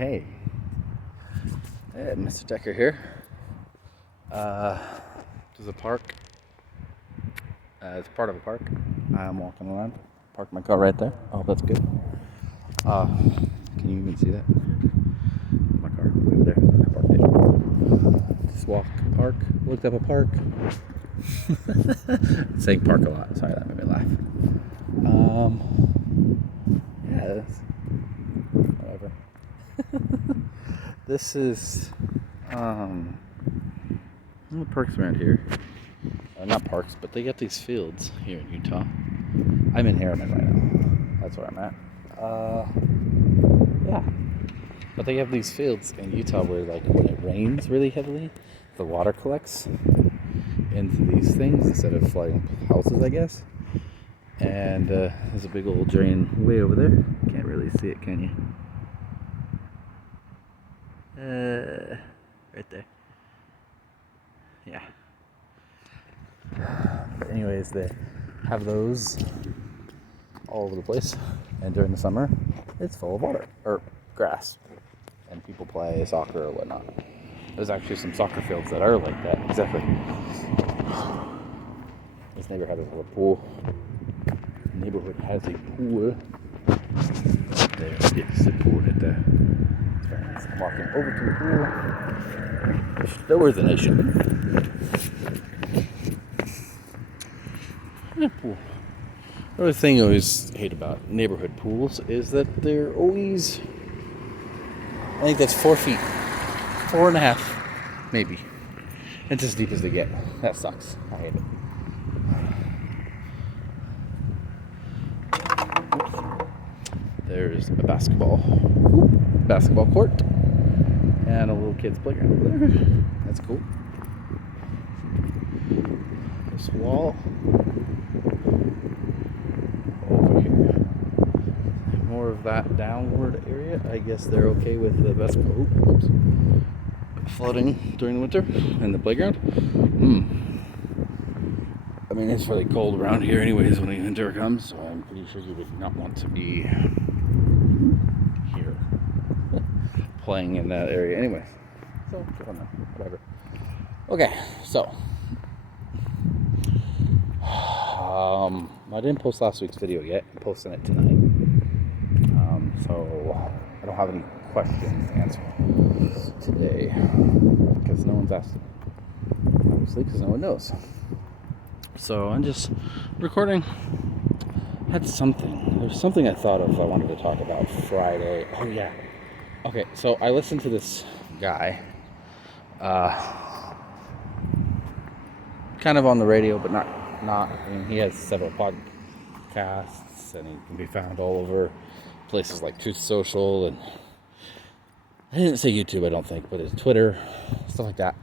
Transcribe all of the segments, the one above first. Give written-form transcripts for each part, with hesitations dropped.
Okay. Hey, Mr. Decker here. There's a park. It's part of a park. I'm walking around. Parked my car right there. Oh, that's good. Can you even see that? My car way over there. I parked it. Just walk, park, looked up a park. Saying park a lot. Sorry, that made me laugh. Yeah, that's whatever. This is the parks around here. Not parks, but they get these fields here in Utah. I'm in Harriman right now. That's where I'm at. Yeah. But they have these fields in Utah where, like, when it rains really heavily, the water collects into these things instead of flooding houses, I guess. And there's a big old drain way over there. Can't really see it, can you? Right there. Yeah. But anyways, they have those all over the place, and during the summer, it's full of water or grass, and people play soccer or whatnot. There's actually some soccer fields that are like that. Exactly. This neighborhood has a pool. Neighborhood has a pool. There, it's a pool right there. I'm walking over to the pool. Slower than I should. Yeah, pool. The other thing I always hate about neighborhood pools is that they're always, I think that's 4 feet, 4.5, maybe. It's as deep as they get. That sucks. I hate it. There's a basketball court and a little kid's playground over there. That's cool. This wall over here. More of that downward area. I guess they're okay with the basketball. Flooding during the winter in the playground. I mean, it's really cold around here anyways when the winter comes, so I'm pretty sure you would not want to be here playing in that area anyway. So, I don't know, whatever. Okay, so I didn't post last week's video yet. I'm posting it tonight. So I don't have any questions to answer today because no one's asked. Obviously, because no one knows. So I'm just recording. There's something I thought of I wanted to talk about Friday. Oh yeah. Okay, so I listened to this guy, kind of on the radio, but not. I mean, he has several podcasts, and he can be found all over places like Truth Social, and I didn't say YouTube, I don't think, but it's Twitter, stuff like that.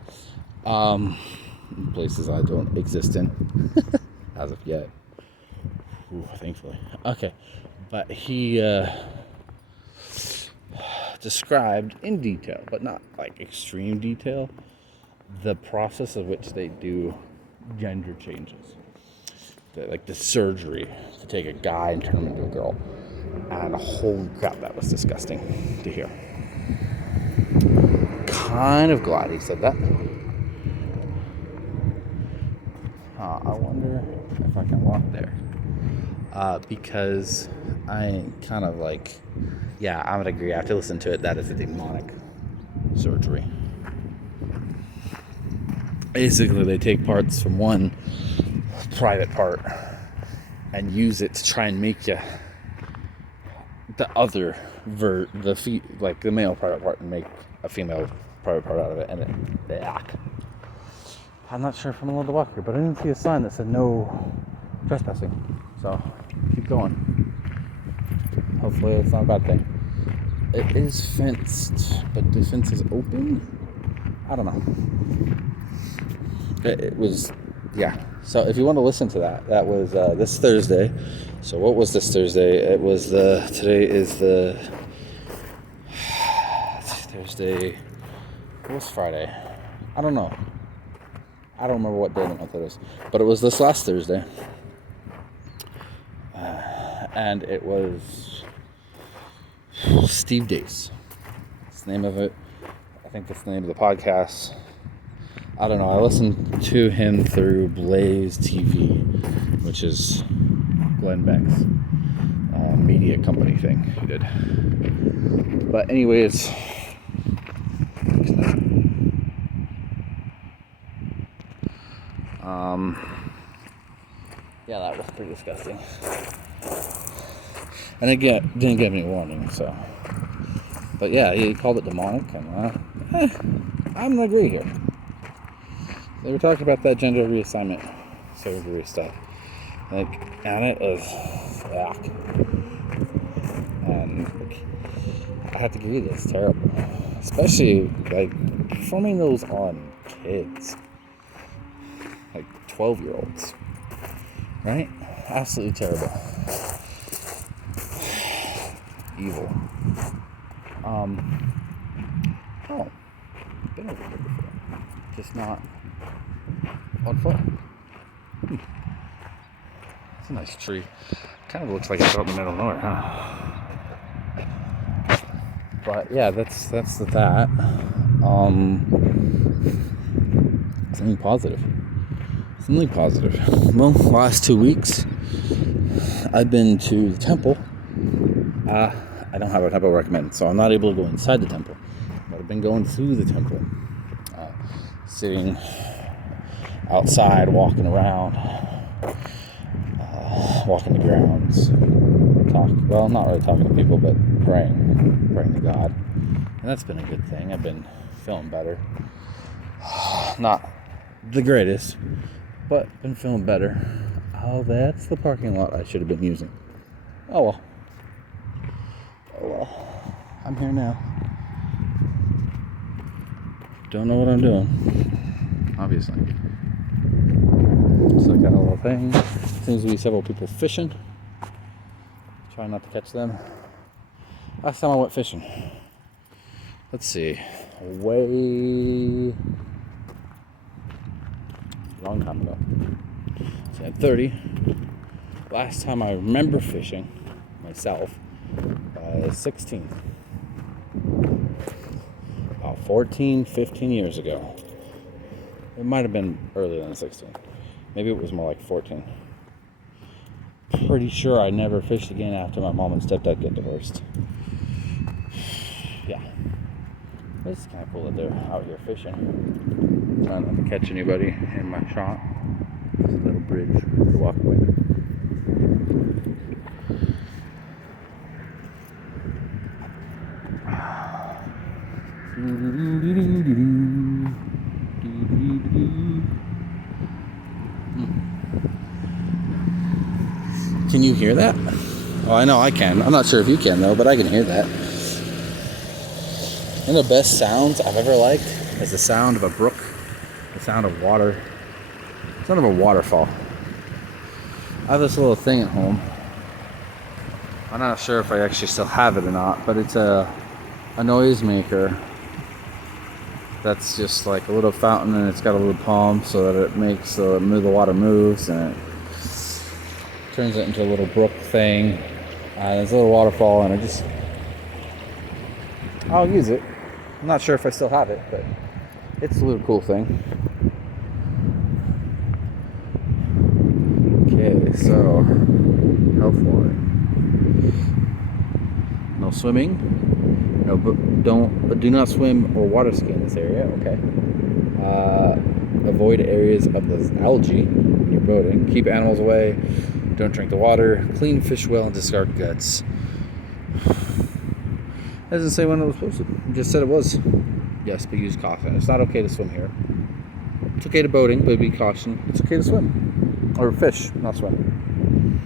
Places I don't exist in as of yet. Ooh, thankfully. Okay, but he described in detail, but not like extreme detail, the process of which they do gender changes. Like the surgery to take a guy and turn him into a girl. And holy crap, that was disgusting to hear. Kind of glad he said that. I wonder if I can walk there. Because I kind of like, yeah, I would agree. After listening to it, that is a demonic surgery. Basically, they take parts from one private part and use it to try and make you the other like the male private part, and make a female private part out of it, and I'm not sure if I'm allowed to walk here, but I didn't see a sign that said no trespassing, so keep going. Hopefully it's not a bad thing. It is fenced, but the fence is open? I don't know. It was, yeah. So if you want to listen to that was this Thursday. So what was this Thursday? It was today is the Thursday. What was Friday? I don't know. I don't remember what day of the month it is. But it was this last Thursday. And it was Steve Deace. the name of it. I think that's the name of the podcast. I don't know. I listened to him through Blaze TV, which is Glenn Beck's media company thing he did. But anyways, yeah, that was pretty disgusting. And again, didn't give any warning, so. But yeah, he called it demonic, and I'm gonna agree here. They were talking about that gender reassignment surgery stuff, and it was yuck. And I have to agree that it's terrible, especially performing those on kids, 12-year-olds, right? Absolutely terrible, evil. Been over here before, just not on foot. It's a nice tree. Kind of looks like it's out in the middle of nowhere, huh? But yeah, that's that. Something positive. Well, last 2 weeks, I've been to the temple. I don't have a temple recommend, so I'm not able to go inside the temple. But I've been going through the temple, sitting outside, walking around, walking the grounds, not really talking to people, but praying to God. And that's been a good thing. I've been feeling better. Not the greatest, but been feeling better. Oh, that's the parking lot I should have been using. Oh well. I'm here now. Don't know what I'm doing, obviously. So I got a little thing. Seems to be several people fishing. Trying not to catch them. Last time I went fishing, let's see, long time ago. So at 30. Last time I remember fishing myself, I was 16. About 14, 15 years ago. It might have been earlier than 16. Maybe it was more like 14. Pretty sure I never fished again after my mom and stepdad get divorced. Yeah. It's kind of cool that they're out here fishing. Trying not to catch anybody in my shot. There's a little bridge to walk away. Can you hear that? Oh, I know I can. I'm not sure if you can though, but I can hear that. One of the best sounds I've ever liked is the sound of a brook, the sound of water, the sound of a waterfall. I have this little thing at home. I'm not sure if I actually still have it or not, but it's a noise maker that's just like a little fountain, and it's got a little pump so that it makes the water moves, and it turns it into a little brook thing. There's a little waterfall, and I'll use it. I'm not sure if I still have it, but it's a little cool thing. Okay, so health warning. No swimming. No, do not swim or water ski in this area. Okay. Avoid areas of the algae when you're boating. Keep animals away. Don't drink the water. Clean fish well and discard guts. It doesn't say when it was posted. It just said it was. Yes, but use caution. It's not okay to swim here. It's okay to boating, but be caution. It's okay to swim. Or fish, not swim.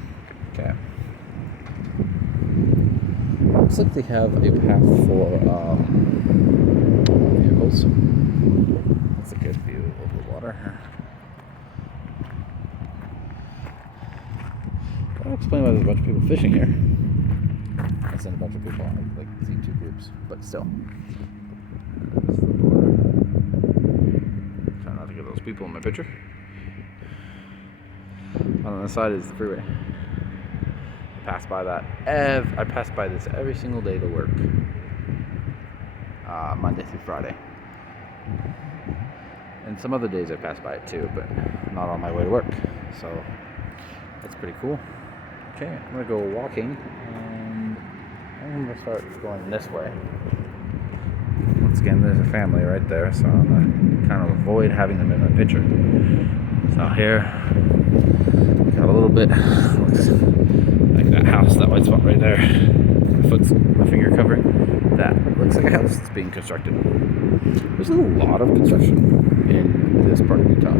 Okay. Looks like they have a path for vehicles. That's a good view of the water. I'll explain why there's a bunch of people fishing here. I sent a bunch of people on, like, see two groups, but still. There's the border. Try not to get those people in my picture. On the side is the freeway. I pass by this every single day to work. Monday through Friday. And some other days I pass by it too, but not on my way to work. So that's pretty cool. Okay, I'm gonna go walking, and I'm gonna start going this way. Once again, there's a family right there, so I'm gonna kind of avoid having them in my picture. So here, got a little bit, looks like that house, that white spot right there. My finger covering. That looks like a house that's being constructed. There's a lot of construction in this part of Utah.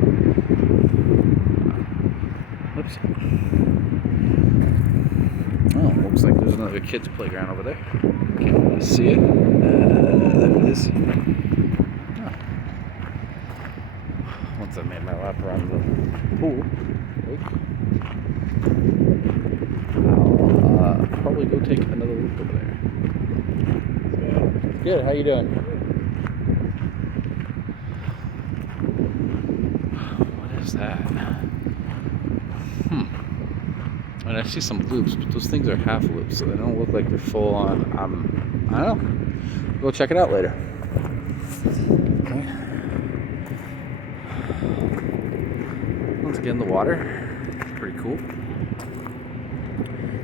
Oops. Oh, looks like there's another kid's playground over there. Can't really see it. There it is. Oh. Once I've made my lap around the pool, I'll probably go take another loop over there. Good, how you doing? What is that? And I see some loops, but those things are half loops, so they don't look like they're full on. I don't know. Go check it out later. Okay. Once again, the water. It's pretty cool.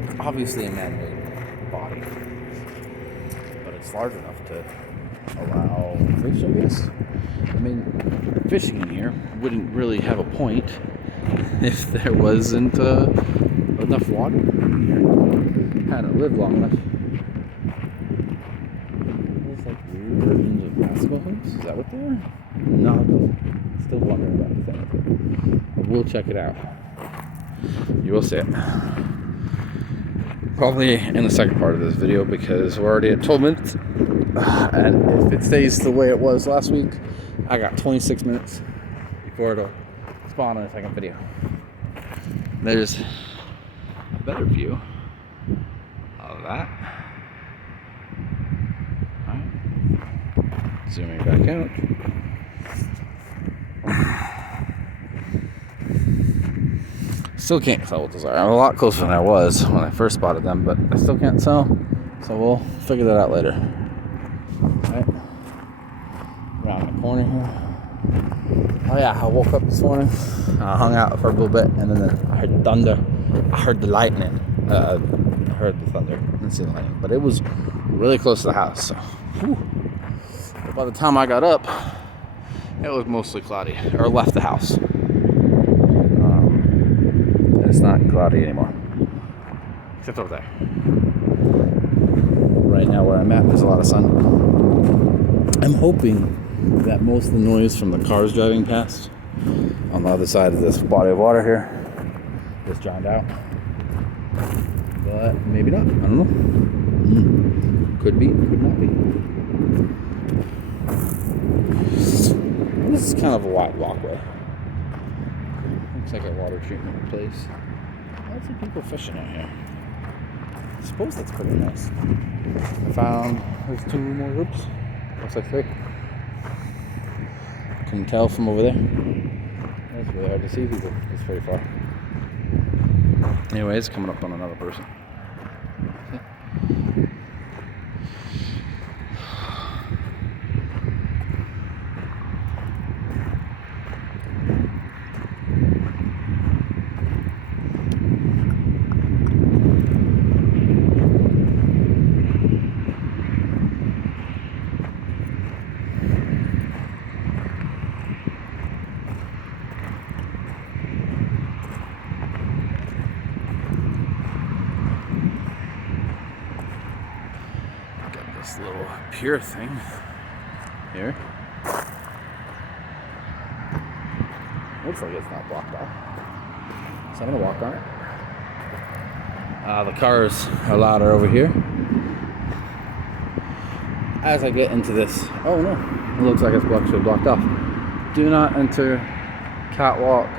It's obviously a man-made body, but it's large enough to allow fish, I guess. I mean, fishing in here wouldn't really have a point if there wasn't enough water here. Hadn't lived long enough. There's like weird versions of basketball hoops. Is that what they are? No, still wondering about the thing. But we'll check it out. You will see it. Probably in the second part of this video, because we're already at 12 minutes. And if it stays the way it was last week, I got 26 minutes before it'll spawn in a second video. There's a better view of that. Alright. Zooming back out. Still can't tell what those are. I'm a lot closer than I was when I first spotted them, but I still can't tell. So we'll figure that out later. Alright. Around the corner here. Oh yeah, I woke up this morning. I hung out for a little bit, and then I heard thunder. I heard the lightning. I heard the thunder. I didn't see the lightning, but it was really close to the house. So, but by the time I got up, it was mostly cloudy, or left the house. And it's not cloudy anymore, except over there. Right now, where I'm at, there's a lot of sun. I'm hoping that most of the noise from the cars driving past on the other side of this body of water here is drowned out. But maybe not. I don't know. Could be, could not be. This is kind of a wide walkway. Looks like a water treatment place. Lots of people fishing out here. I suppose that's pretty nice. I found there's 2 more hoops. Looks like 3. Can tell from over there. It's really hard to see people. It's very far. Anyways, coming up on another person. This little pier thing here. Looks like it's not blocked off. So I'm gonna walk on it. The cars are louder over here. As I get into this, oh no, it looks like it's actually blocked off. Do not enter catwalk.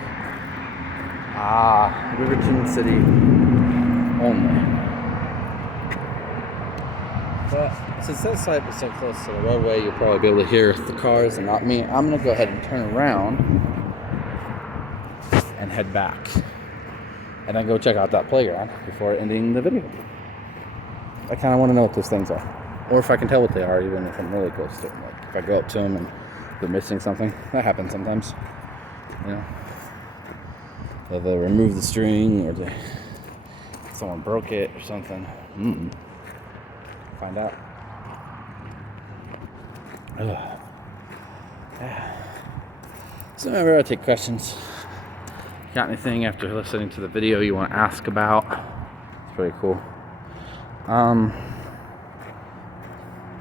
Riverton City only. But since that side is so close to the roadway, you'll probably be able to hear the cars and not me. I'm going to go ahead and turn around and head back. And then go check out that playground before ending the video. I kind of want to know what those things are. Or if I can tell what they are, even if I'm really close to them. Like, if I go up to them and they're missing something. That happens sometimes. You know? Or they remove the string, or someone broke it or something. Find out. Yeah. So remember, I take questions. Got anything after listening to the video you want to ask about? It's pretty cool. I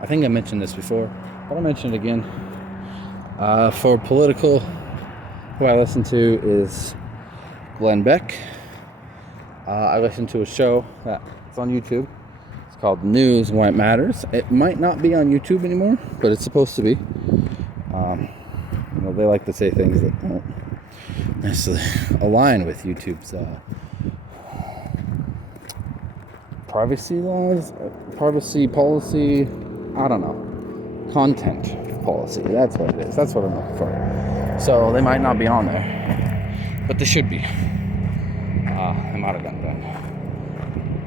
think I mentioned this before, but I'll mention it again. For political, who I listen to is Glenn Beck. I listen to a show that's on YouTube. It's called News Why It Matters. It might not be on YouTube anymore, but it's supposed to be. They like to say things that don't necessarily align with YouTube's privacy laws, privacy policy, I don't know, content policy. That's what it is. That's what I'm looking for. So they might not be on there, but they should be. I might have gotten that.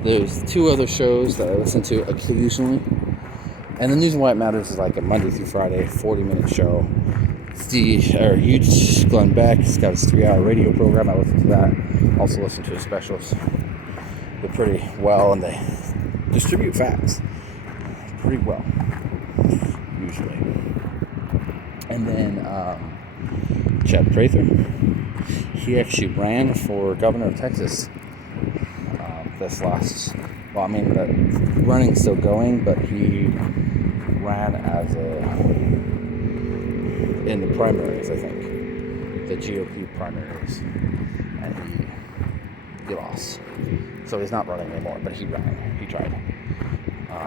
There's 2 other shows that I listen to occasionally, and the News and Why It Matters is like a Monday through Friday 40-minute show. It's Glenn Beck. He's got his 3-hour radio program. I listen to that. Also listen to his specials. They're pretty well, and they distribute facts pretty well, usually. And then Chad Prather. He actually ran for governor of Texas the running's still going, but he ran in the primaries, I think, the GOP primaries, and he lost. So he's not running anymore, but he ran. He tried.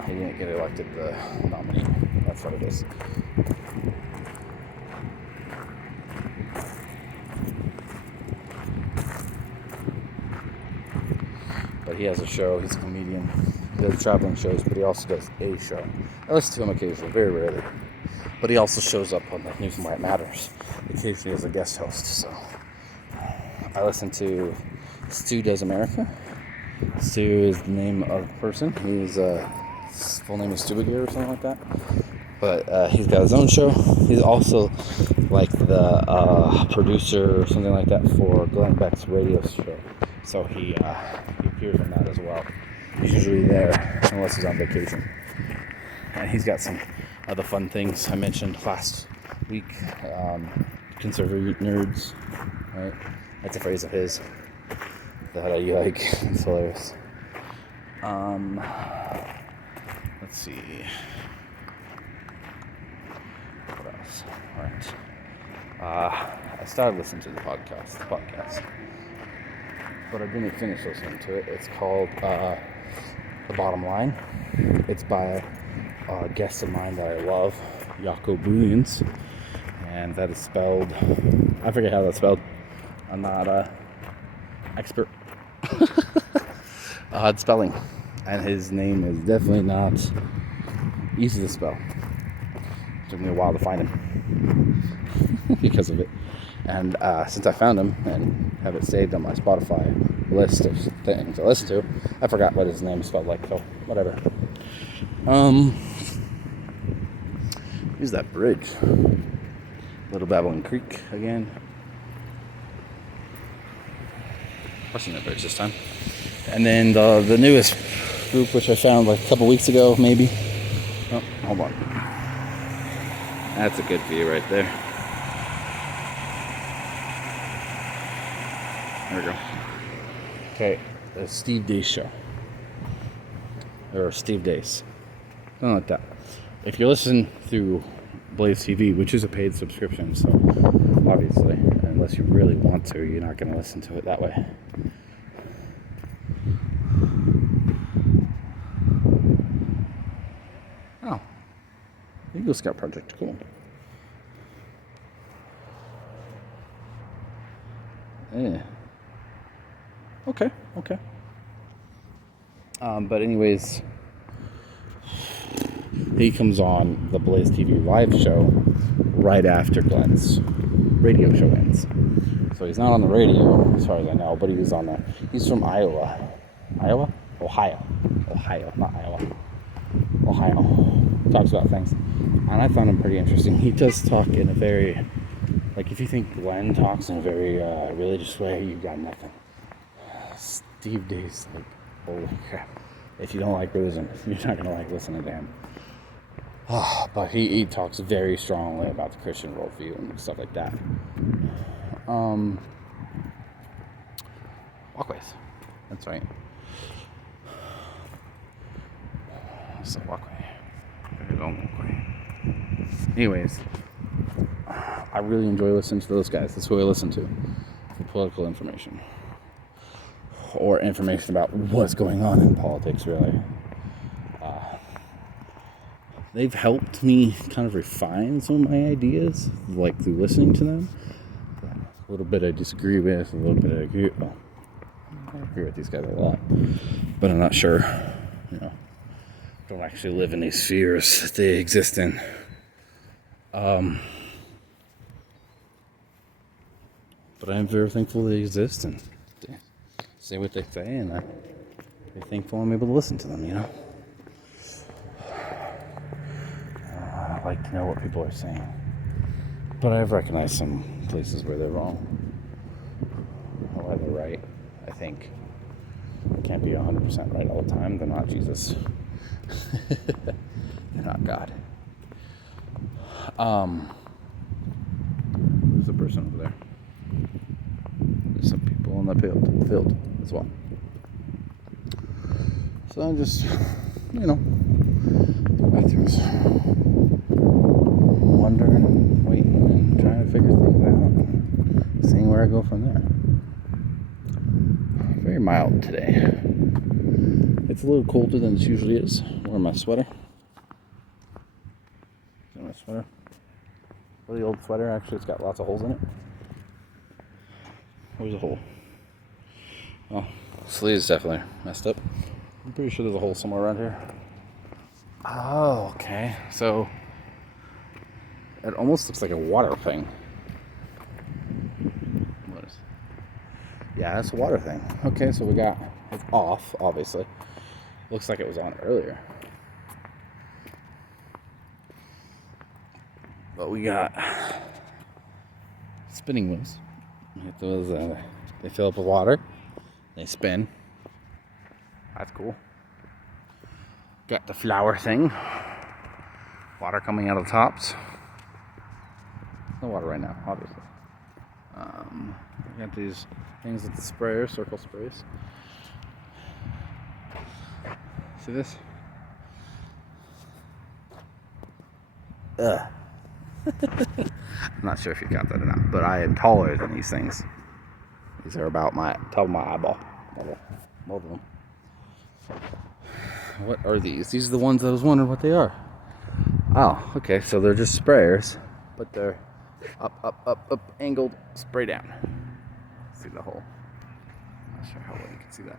He didn't get elected the nominee. That's what it is. But he has a show. He's a comedian. He does traveling shows, but he also does a show. I listen to him occasionally, very rarely. But he also shows up on the News and Why It Matters, occasionally as a guest host. So I listen to Stu Does America. Stu is the name of the person. His full name is Stubiger or something like that. But he's got his own show. He's also like the producer or something like that for Glenn Beck's radio show. So he appears on that as well. He's usually there unless he's on vacation. And he's got some other fun things I mentioned last week. Conservative nerds, right? That's a phrase of his that I like. It's hilarious. Let's see. What else? All right. I started listening to the podcast, but I didn't finish listening to it. It's called The Bottom Line. It's by a guest of mine that I love, Jaco Booleans, and that is spelled, I forget how that's spelled. I'm not an expert at spelling, and his name is definitely not easy to spell. It took me a while to find him because of it. And since I found him and have it saved on my Spotify list of things to listen to, I forgot what his name spelled like, so whatever. Here's that bridge. Little Babylon Creek again. Crossing that bridge this time. And then the newest group, which I found like a couple weeks ago, maybe. Oh, hold on. That's a good view right there. There we go. Okay, the Steve Deace Show. Or Steve Deace. Something like that. If you listen through Blaze TV, which is a paid subscription, so obviously, unless you really want to, you're not going to listen to it that way. Oh. Eagle Scout Project, cool. Yeah. Okay. But anyways, he comes on the Blaze TV live show right after Glenn's radio show ends. So he's not on the radio, as far as I know, but he's from Iowa. Ohio, not Iowa. Ohio. talks about things, and I found him pretty interesting. He does talk in a very, like, if you think Glenn talks in a very religious way, you got nothing. Steve Day's like, holy crap. If you don't like religion, you're not going to like listening to him. But he talks very strongly about the Christian worldview and stuff like that. Walkways. That's right. It's a walkway. Very long walkway. Anyways, I really enjoy listening to those guys. That's who I listen to for political information. Or information about what's going on in politics, really. They've helped me kind of refine some of my ideas, like through listening to them. A little bit I disagree with, a little bit I agree with. Well, I agree with these guys a lot, but I'm not sure, don't actually live in these spheres that they exist in. But I am very thankful they exist and they say what they say, and I'm very thankful I'm able to listen to them, I like to know what people are saying. But I've recognized some places where they're wrong. Or they're right, I think. Can't be 100% right all the time. They're not Jesus. They're not God. There's a person over there. There's some people in the field as well. So I'm just, bathrooms, wondering, waiting, and trying to figure things out, seeing where I go from there. Very mild today. It's a little colder than it usually is. I'm wearing my sweater. Really old sweater, actually. It's got lots of holes in it. Where's the hole? Oh, sleeve is definitely messed up. I'm pretty sure there's a hole somewhere around here. Oh, okay. So it almost looks like a water thing. What is? Yeah, that's a water thing. Okay, so it's off, obviously. Looks like it was on earlier. But we got spinning wheels. They fill up with water. They spin. That's cool. Got the flower thing. Water coming out of the tops. No water right now, obviously. We got these things with the sprayer, circle sprays. See this? Ugh. I'm not sure if you got that or not, but I am taller than these things. These are about my top of my eyeball. Both of them. What are these? These are the ones I was wondering what they are. Oh, okay, so they're just sprayers, but they're up, angled, spray down. See the hole? I'm not sure how well you can see that.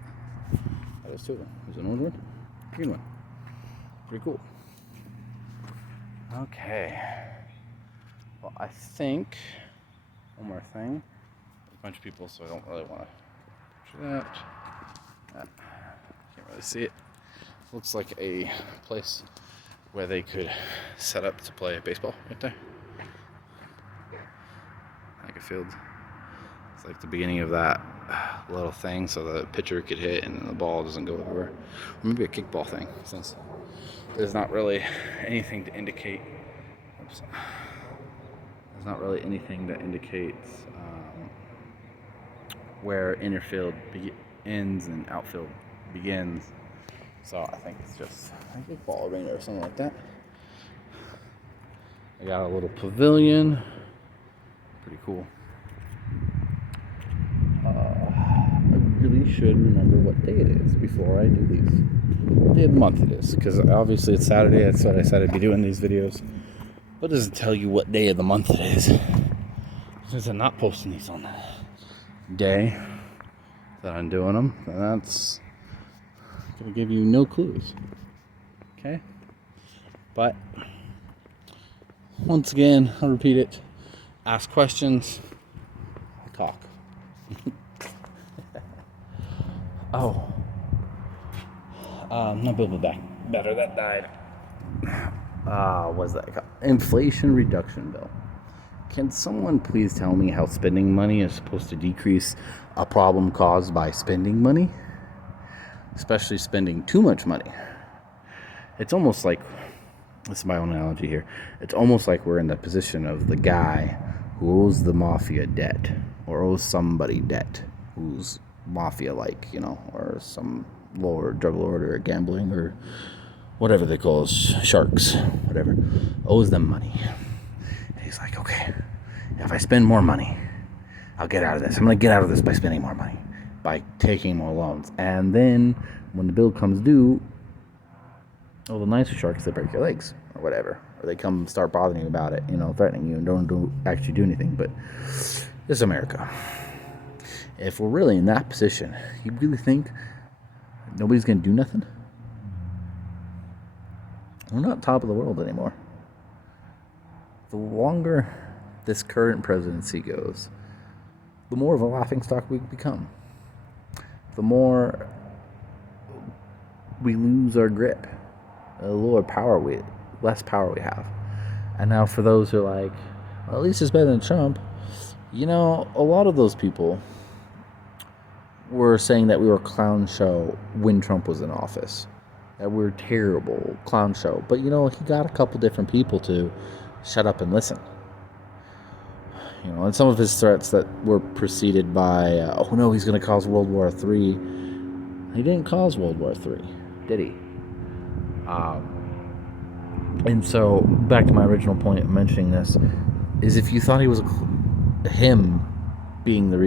Oh, there's two of them. There's an orange one, green one. Pretty cool. Okay. Well, I think one more thing. There's a bunch of people, so I don't really want to picture that. Can't really see it. Looks like a place where they could set up to play baseball right there. Like a field. It's like the beginning of that little thing so the pitcher could hit and the ball doesn't go everywhere. Or maybe a kickball thing, since there's not really anything to indicate. Oops. There's not really anything that indicates where infield ends and outfield begins. So I think it's just a ball arena or something like that. I got a little pavilion. Pretty cool. I really should remember what day it is before I do these. What day of the month it is. Because obviously it's Saturday. That's what I said I'd be doing these videos. But it doesn't tell you what day of the month it is. Since I'm not posting these on the day that I'm doing them, then that's going to give you no clues. Okay? But once again, I'll repeat it. Ask questions. Talk. Oh. No, build it back. Better, that died. what's that called? Inflation reduction bill. Can someone please tell me how spending money is supposed to decrease a problem caused by spending money? Especially spending too much money. It's almost like, this is my own analogy here, it's almost like we're in the position of the guy who owes the mafia debt, or owes somebody debt who's mafia-like, or some drug lord or gambling or whatever they call us, sharks, whatever, owes them money. And he's like, okay, if I spend more money, I'll get out of this. I'm going to get out of this by spending more money, by taking more loans. And then when the bill comes due, all the nicer sharks, they break your legs or whatever. Or they come start bothering you about it, threatening you and don't actually do anything. But this is America. If we're really in that position, you really think nobody's going to do nothing? We're not top of the world anymore. The longer this current presidency goes, the more of a laughingstock we become. The more we lose our grip. The less power we have. And now for those who are like, well, at least it's better than Trump. A lot of those people were saying that we were a clown show when Trump was in office. That we were terrible clown show. But he got a couple different people to shut up and listen. And some of his threats that were preceded by, oh no, he's going to cause World War III. He didn't cause World War III, did he? And so, back to my original point of mentioning this, is if you thought he was him being the reason